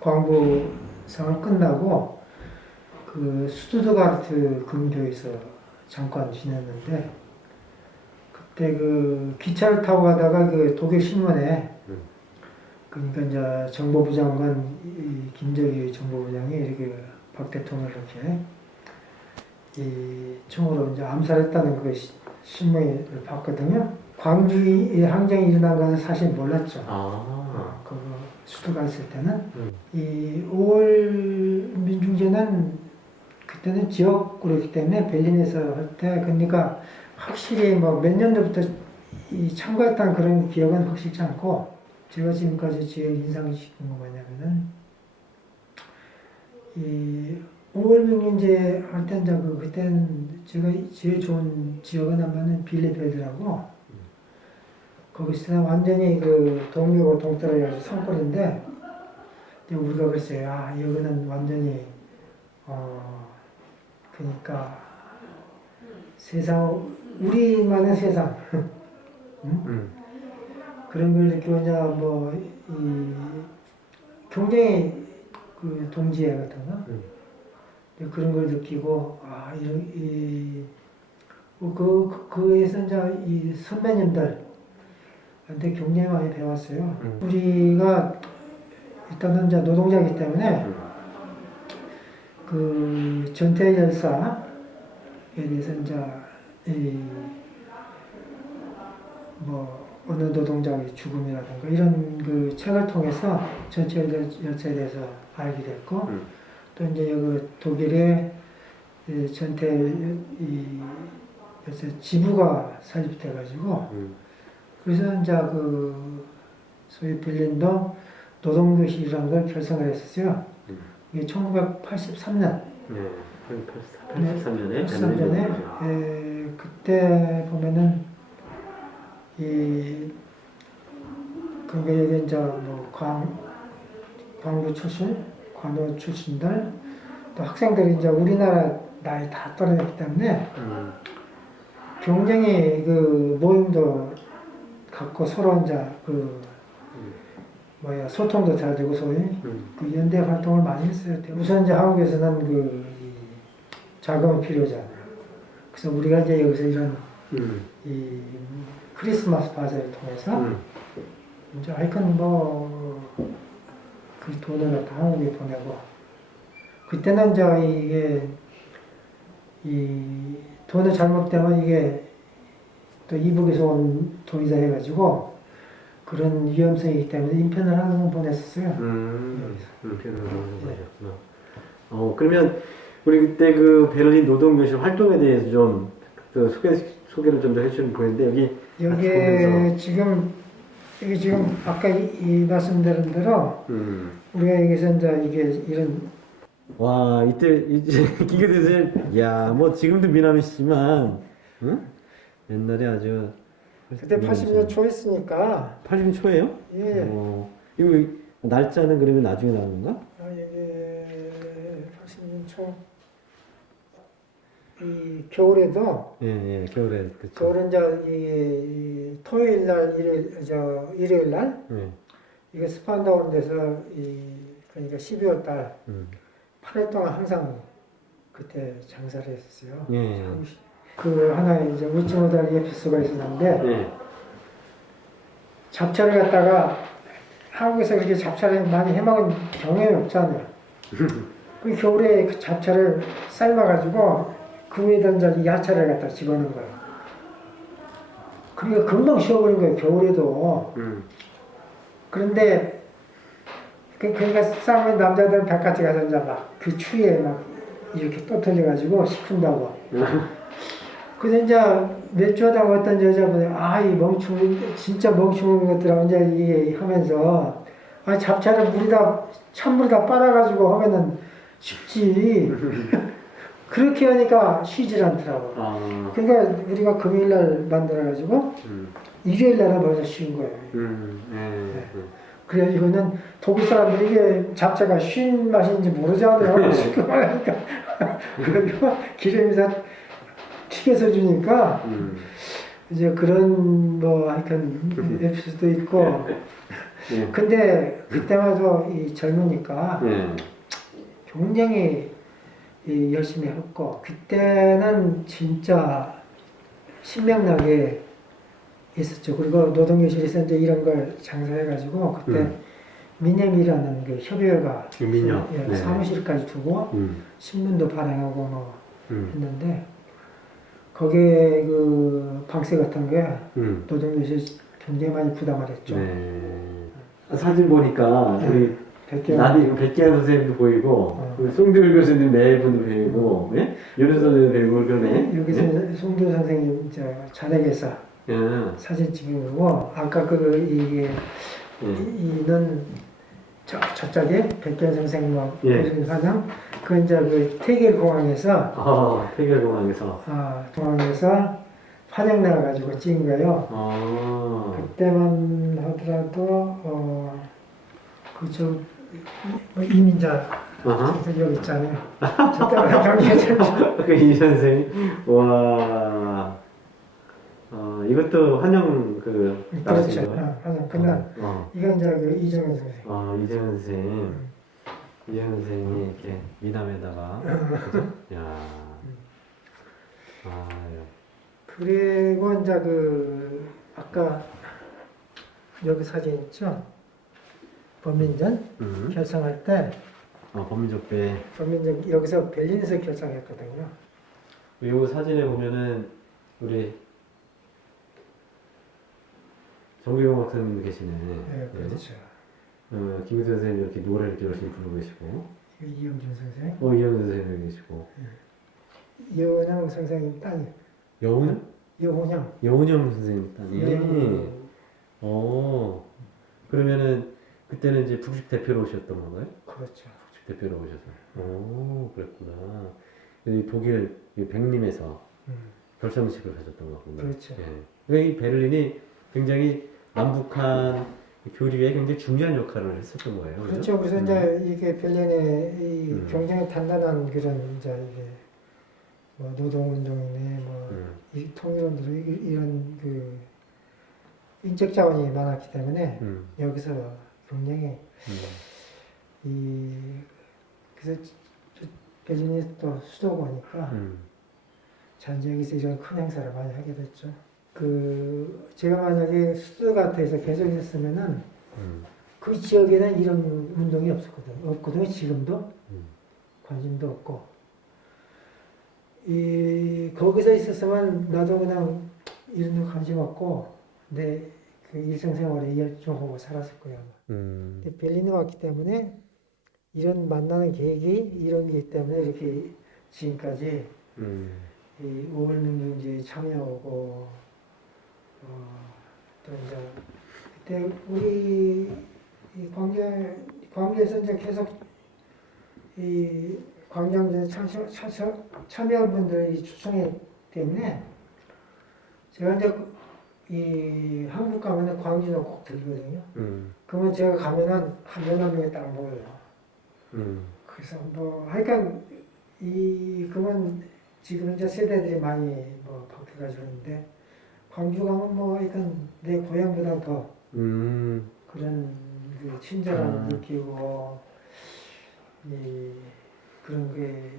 광부 생활 끝나고 그 스투트가르트 근교에서 잠깐 지냈는데, 그때 그 기차를 타고 가다가 그 독일 신문에, 그러니까 이제 정보부 장관 김정일 정보부장이 이렇게 박 대통령을 이렇게 이 총으로 이제 암살했다는 그 신문을 봤거든요. 광주에 항쟁이 일어난 것은 사실 몰랐죠. 그 수도가있을 때는 이 5월 민중제는 그때는 지역구였기 때문에 베를린에서 할 때, 그러니까 확실히 뭐 몇 년도부터 이 참가했다는 그런 기억은 확실치 않고, 제가 지금까지 제일 인상 깊은 거 뭐냐면은 이 5월 민중제 할 때 이제 그때는 제가 제일 좋은 지역은 아마는 빌레벨드라고, 거기서 완전히 그 동료고 동떨어져 산골인데, 우리가 글쎄, 여기는 완전히 그러니까 세상, 우리만의 세상 그런 걸 느끼고, 이제 뭐 이 굉장히 그 동지애 같은 거 그런 걸 느끼고, 그에서 이제 이 선배님들한테 굉장히 많이 배웠어요. 우리가 일단은 이제 노동자이기 때문에 그 전태 열사에 대해서 이제 뭐 어느 노동자의 죽음이라든가 이런 그 책을 통해서 전체 열사에 대해서 알게 됐고, 또 이제 여기 독일의 전태 열사 지부가 설립돼가지고, 그래서 이제 그 소위 베를린도 노동교실이라는 걸 결성을 했었어요. 이게 1983년. 네, 83년에. 83년에 그때 보면은 그게 여기 이제 뭐 광주 출신, 관우 출신들, 또 학생들이 이제 우리나라 나이 다 떨어졌기 때문에 굉장히 그 모임도 갖고 서로 이제 소통도 잘 되고, 소위 그 연대 활동을 많이 했어요. 우선 이제 한국에서는 그 자금이 필요하잖아요. 그래서 우리가 이제 여기서 이런 이 크리스마스 바자를 통해서 이제 하여튼 뭐 그 돈을 갖다 한국에 보내고, 그때는 이제 이게 이 돈을 잘못되면 이게 또 이북에서 온 돈이다 해가지고 그런 위험성이기 때문에 인편을 항상 보냈었어요. 인편을 보내셨구나. 그러면 우리 그때 그 베를린 노동교실 활동에 대해서 좀 그 소개를 좀 더 해주시면 보이는데, 여기 지금 아까 이 말씀드린 대로 우리가 여기서 이제 이게 이런 이때 기계대생, 뭐 지금도 미남이시지만 옛날에 아주 그때 80년 초였으니까. 80년 초예요? 예. 이거 날짜는 그러면 나중에 나온 건가? 이게 80년 초. 이 겨울에도. 예, 겨울에. 그쵸. 겨울은 이제 이 토요일 날, 일요일 날. 이게 스판다운 데서 그러니까 12월 달 8월 동안 항상 그때 장사를 했었어요. 그 하나의 이제 웃지 못할 에피소드가 있었는데, 잡채를 갖다가 한국에서 그렇게 잡채를 많이 해먹은 경험이 없잖아요. 그 겨울에 그 잡채를 삶아가지고 그 위에다 이제 야채를 갖다 집어넣은 거예요. 그러니까 금방 식어버린 거예요, 겨울에도. 그런데 그러니까 싸움은 남자들은 바깥에 가서 이제 막 그 추위에 막 이렇게 또 틀려가지고 식힌다고. 그래서 이제 맥주 하다가 어떤 여자분이 이 진짜 멍충한 것들하고 이제 이게 하면서, 잡채를 찬물에다 빨아가지고 하면은 쉽지. 그렇게 하니까 쉬질 않더라고. 그러니까 우리가 금요일날 만들어가지고 일요일날은 벌써 쉬운 거예요. 그래, 이거는 독일 사람들이 이게 잡채가 쉰 맛인지 모르잖아요. 시큼하니까. 그리고 기름이 다 튀겨서 주니까 이제 그런 뭐 하여튼 에피소드도 있고 예. 근데 그때마다 이 젊으니까 예. 굉장히 이 열심히 했고 그때는 진짜 신명나게 있었죠. 그리고 노동교실에서 이제 이런 걸 장사해가지고 그때 민영이라는 그 협의회가 민영. 예, 네. 사무실까지 두고 신문도 발행하고 뭐 했는데 거기에 그 방세 같은 게 노동교실 굉장히 많이 부담을 했죠. 네. 사진 보니까 네. 우리 백기환 선생님도 보이고 그 송도율 교수님 네 분도 보이고 예? 윤우 선생님 보이고 그러네. 여기서 예? 송도 선생님 저녁에서 예. 사진 찍은 거고 아까 그 이게 이는 저쪽에 백기환 선생님하고 예. 화장 그 이제 그 태계공항에서 태계공항에서 공항에서 화장 나가가지고 찍은 거예요. 그때만 하더라도 그저 이민자 여기 있잖아요. 저때가 경계죠. 이 선생님 와 이것도 환영 그 그렇죠. 나오신 화장 끝난. 이건 이제 그 이정현 선생. 이재현 선생님. 이재현 선생님이 이렇게 미남에다가 그죠? 야. 그리고 이제 그 아까 여기 사진 있죠? 범민전 결성할 때 범민적배 범민전 여기서 berlin에서 결성했거든요. 이 사진에 보면은 우리 정규영 박사님 계시네. 네, 그렇죠. 김규 선생님 이렇게 노래를 이렇게 열심히 부르고 계시고. 이영준 선생. 이영준 선생님 계시고. 여은영 선생님 딸. 여운영? 여운영. 여운영 선생님 딸이. 그러면은 그때는 이제 북식 대표로 오셨던 건가요? 그렇죠. 북식 대표로 오셔서. 그랬구나. 이 독일 백림에서 결성식을 하셨던 거군요. 그렇죠. 예. 이 베를린이 굉장히 남북한 교류에 굉장히 중요한 역할을 했었던 거예요. 그렇죠. 그래서 이제 이게 베를린의 이 굉장히 단단한 그런 이제 이게 뭐 노동운동이네, 이 통일운동 이런 그 인적 자원이 많았기 때문에 여기서 굉장히 그래서 베를린이 또 수도고니까 전 여기서 이런 큰 행사를 많이 하게 됐죠. 제가 만약에 스투트가르트에서 계속 있었으면은 그 지역에는 이런 운동이 없거든요. 지금도 관심도 없고. 거기서 있었으면 나도 그냥 이런 데 관심 없고 내 그 일상생활에 열중하고 살았을 거예요. 근데 베를린에 왔기 때문에 이런 만나는 계획이 이런 게 때문에 이렇게 지금까지 이 5월 민중주의에 참여하고 또 이제 그때 우리 이 광주에서 이제 계속 이 광장에 참여한 분들이 추천했기 때문에 제가 이제 이 한국 가면은 광주는 꼭 들거든요. 그러면 제가 가면은 한 여러 명이 딱 모여요. 그래서 뭐 하여간 그러면 지금 이제 세대들이 많이 뭐 바뀌어가지고 있는데 광주 가면 뭐 하여간 내 고향보다 더 그런 그 친절함을 느끼고 그런 게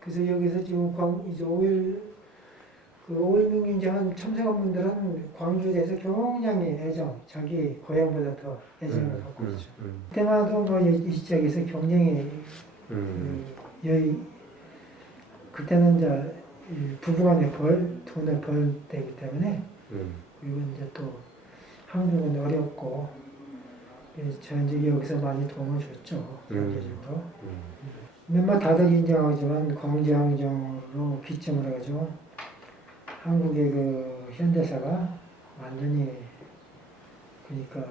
그래서 여기서 지금 이제 5일 민중주의 참석한 분들은 광주에 대해서 굉장히 자기 고향보다 더 애정을 갖고 있죠. 그때마도 뭐 이 지역에서 굉장히 그때는 이제 부부간에 돈을 벌 때이기 때문에 그리고 이제 또 한국은 어렵고 저 이제 여기서 많이 도움을 줬죠. 경제적으로. 몇몇 다들 인정하지만 광주항쟁으로 기점을 해가지고 한국의 그 현대사가 완전히 그러니까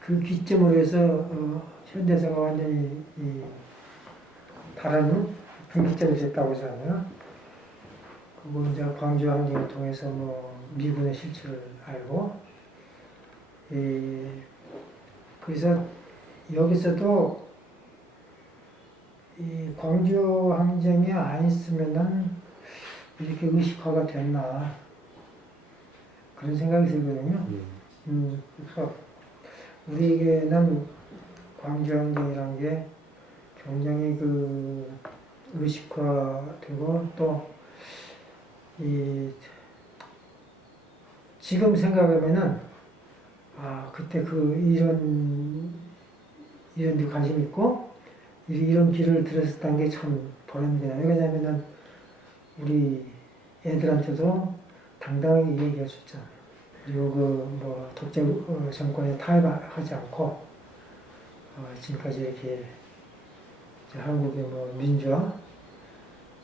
그 기점으로 해서 현대사가 완전히 다른 분기점이 됐다고 하잖아요. 그리고 이제 광주항쟁을 통해서 뭐 미군의 실체를 알고 그래서 여기서도 이 광주항쟁이 안 있으면은 이렇게 의식화가 됐나 그런 생각이 들거든요. 그래서 우리에게는 광주항쟁이라는 게 굉장히 그 의식화되고 또 이 지금 생각하면은 아 그때 그 이런 데 관심 있고 이런 길을 들었었다는 게 참 보람되네요. 왜냐면은 우리 애들한테도 당당하게 얘기해 줬잖아요. 그리고 그 뭐 독재 정권에 타협하지 않고 지금까지 이렇게 이제 한국의 뭐 민주화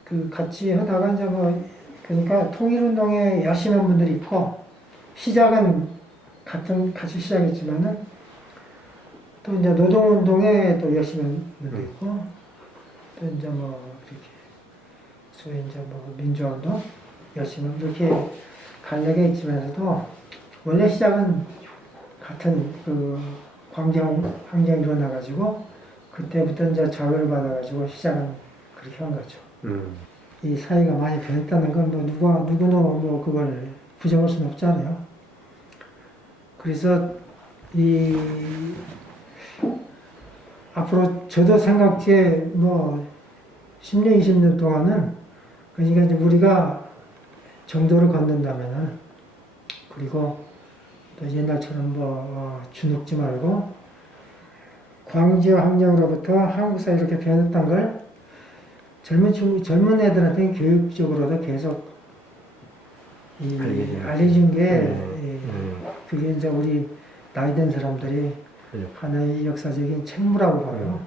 그 같이 하다가 이제 뭐 그러니까 통일운동에 열심히 한 분들이 있고 시작은 같이 시작했지만은 또 이제 노동운동에 또 열심히 한 분도 있고 또 이제 뭐 이렇게 소위 이제 뭐 민주화운동 열심히 이렇게 갈래가 있지만서도 원래 시작은 같은 그 광장항쟁이 일어나가지고 그때부터 이제 자유를 받아가지고 시작은 그렇게 한 거죠. 이 사회가 많이 변했다는 건 뭐 누구나 뭐 그걸 부정할 수는 없잖아요. 그래서 이 앞으로 저도 생각지에 뭐 10년, 20년 동안은 그러니까 이제 우리가 정도를 걷는다면은 그리고 또 옛날처럼 뭐 주눅지 말고 광주 항쟁으로부터 한국 사회 이렇게 변했던 걸 젊은 애들한테 교육적으로도 계속 알려준 게 그게 이제 우리 나이 든 사람들이 하나의 역사적인 책무라고 봐요.